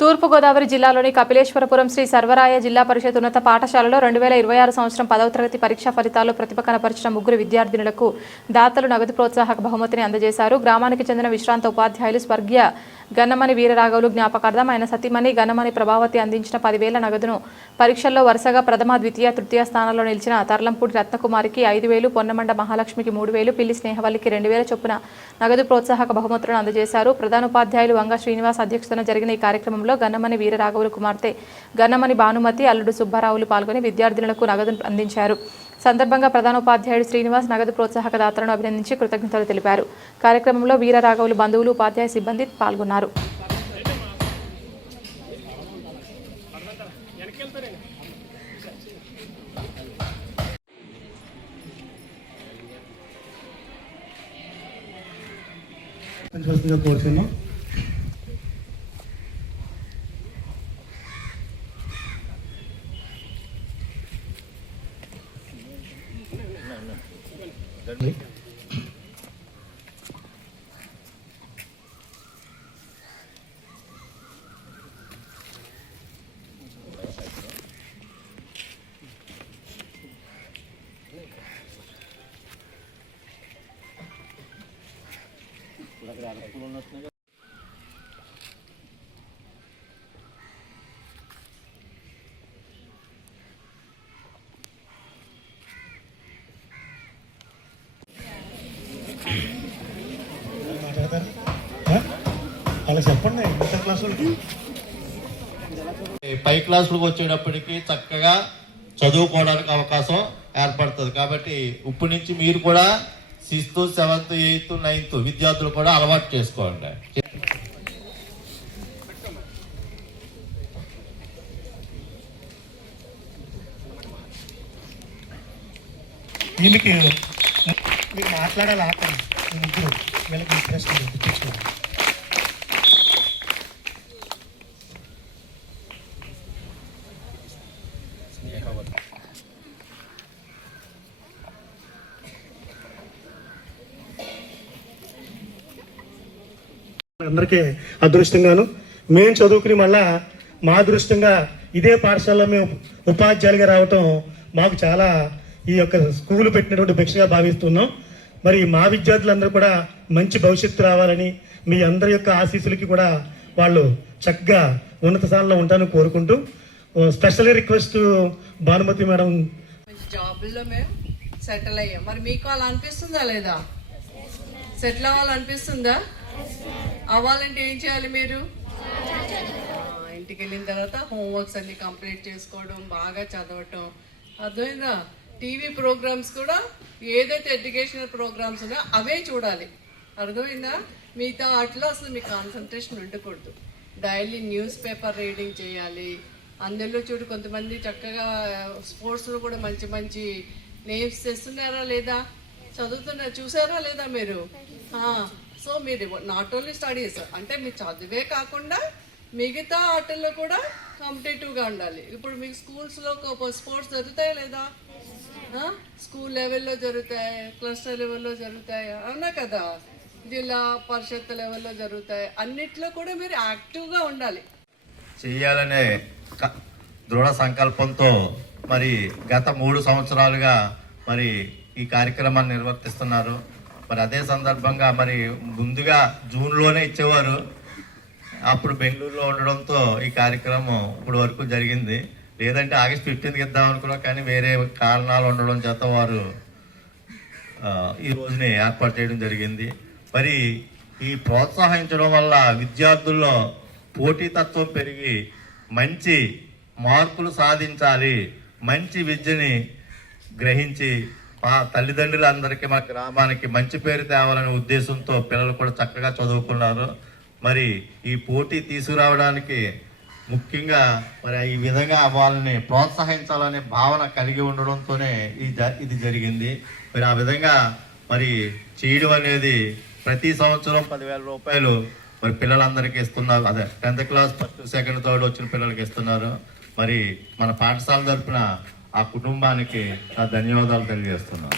తూర్పుగోదావరి జిల్లాలోని కపిలేశ్వరపురం శ్రీ సర్వరాయ జిల్లా పరిషత్ ఉన్నత పాఠశాలలో 2026 సంవత్సరం 10వ తరగతి పరీక్షా ఫలితాల్లో ప్రతిభ కనపరిచిన ముగ్గురు విద్యార్థినులకు దాతలు నగదు ప్రోత్సాహక బహుమతిని అందజేశారు. గ్రామానికి చెందిన విశ్రాంత ఉపాధ్యాయులు స్వర్గీయ గన్నమని వీరరాఘవులు జ్ఞాపకార్థం ఆయన సతీమణి గన్నమని ప్రభావతి అందించిన 10,000 నగదును పరీక్షల్లో వరుసగా ప్రథమ, ద్వితీయ, తృతీయ స్థానాల్లో నిలిచిన తర్లంపూడి రత్నకుమారికి 5,000, పొన్నమండ మహాలక్ష్మికి 3,000, పిల్లి స్నేహవల్లికి 2,000 చొప్పున నగదు ప్రోత్సాహక బహుమతులను అందజేశారు. ప్రధానోపాధ్యాయులు వంగ శ్రీనివాస్ అధ్యక్షతన జరిగిన ఈ కార్యక్రమంలో గన్నమని వీరరాఘవులు కుమార్తె గన్నమని భానుమతి, అల్లుడు సుబ్బారావులు పాల్గొని విద్యార్థినులకు నగదును అందించారు. సందర్భంగా ప్రధానోపాధ్యాయుడు శ్రీనివాస్ నగదు ప్రోత్సాహక దాతలను అభినందించి కృతజ్ఞతలు తెలిపారు. కార్యక్రమంలో వీరరాఘవులు బంధువులు, ఉపాధ్యాయ సిబ్బంది పాల్గొన్నారు. అలా చెప్పండి. పై క్లాసులకు వచ్చేటప్పటికి చక్కగా చదువుకోవడానికి అవకాశం ఏర్పడుతుంది. కాబట్టి ఇప్పటి నుంచి మీరు కూడా 6th, 7th, 8th, 9th విద్యార్థులు కూడా అలవాటు చేసుకోండి. వీళ్ళకి మీరు మాట్లాడాలి ఆకండి. ముగ్గురు వీళ్ళకి ఇంట్రెస్ట్ తెచ్చుకోండి. అందరికీ అదృష్టంగాను మేము చదువుకుని మళ్ళా మా అదృష్టంగా ఇదే పాఠశాలలో మేము ఉపాధ్యాయులుగా రావటం మాకు చాలా ఈ యొక్క స్కూల్ పెట్టినటువంటి భిక్షగా భావిస్తున్నాం. మరి మా విద్యార్థులందరూ కూడా మంచి భవిష్యత్తు రావాలని మీ అందరి యొక్క ఆశీస్సులకి కూడా వాళ్ళు చక్కగా ఉన్నత స్థానంలో ఉంటానని కోరుకుంటూ స్పెషల్ రిక్వెస్ట్ భానుమతి మేడం. జాబ్లో మేము సెటిల్ అయ్యాం. మరి మీకు అలా అనిపిస్తుందా లేదా? సెటిల్ అవ్వాలనిపిస్తుందా? అవ్వాలంటే ఏం చేయాలి? మీరు ఇంటికి వెళ్ళిన తర్వాత హోంవర్క్స్ అన్ని కంప్లీట్ చేసుకోవడం, బాగా చదవటం. అర్థమైందా? టీవీ ప్రోగ్రామ్స్ కూడా ఏదైతే ఎడ్యుకేషనల్ ప్రోగ్రామ్స్ ఉన్నాయో అవే చూడాలి. అర్థమైందా? మిగతా వాటిలో అసలు మీకు కాన్సన్ట్రేషన్ ఉండకూడదు. డైలీ న్యూస్ పేపర్ రీడింగ్ చేయాలి. అందులో చూడు కొంతమంది చక్కగా స్పోర్ట్స్లో కూడా మంచి మంచి నేమ్స్ తెస్తున్నారా లేదా? చదువుతున్నారు, చూసారా లేదా మీరు? సో మీరు నాట్ ఓన్లీ స్టడీస్ అంటే మీరు చదివే కాకుండా మిగతా ఆటల్లో కూడా కాంపిటేటివ్గా ఉండాలి. ఇప్పుడు మీకు స్కూల్స్లో స్పోర్ట్స్ జరుగుతాయా లేదా? స్కూల్ లెవెల్లో జరుగుతాయి, క్లస్టర్ లెవెల్లో జరుగుతాయి, అవునా కదా? జిల్లా పరిషత్ లెవెల్లో జరుగుతాయి. అన్నిట్లో కూడా మీరు యాక్టివ్గా ఉండాలి. చెయ్యాలనే దృఢ సంకల్పంతో మరి గత 3 సంవత్సరాలుగా మరి ఈ కార్యక్రమాన్ని నిర్వర్తిస్తున్నారు. మరి అదే సందర్భంగా మరి ముందుగా జూన్లోనే ఇచ్చేవారు. అప్పుడు బెంగళూరులో ఉండడంతో ఈ కార్యక్రమం ఇప్పుడు వరకు జరిగింది. లేదంటే ఆగస్ట్ 15కి ఇద్దాం అనుకున్నాం, కానీ వేరే కారణాలు ఉండడం చేత వారు ఈ రోజుని ఏర్పాటు చేయడం జరిగింది. మరి ఈ ప్రోత్సహించడం వల్ల విద్యార్థుల్లో పోటీతత్వం పెరిగి మంచి మార్కులు సాధించాలి, మంచి విద్యని గ్రహించి మా తల్లిదండ్రులందరికీ మా గ్రామానికి మంచి పేరు తేవాలనే ఉద్దేశంతో పిల్లలు కూడా చక్కగా చదువుకున్నారు. మరి ఈ పోటీ తీసుకురావడానికి ముఖ్యంగా మరి ఈ విధంగా వాళ్ళని ప్రోత్సహించాలనే భావన కలిగి ఉండడంతోనే ఇది జరిగింది. మరి ఆ విధంగా మరి చేయడం అనేది ప్రతి సంవత్సరం 10,000 రూపాయలు మరి పిల్లలందరికీ ఇస్తున్నారు. అదే 10th class 1st, 2nd, 3rd వచ్చిన పిల్లలకి ఇస్తున్నారు. మరి మన పాఠశాల తరపున ఆ కుటుంబానికి నా ధన్యవాదాలు తెలియజేస్తున్నాను.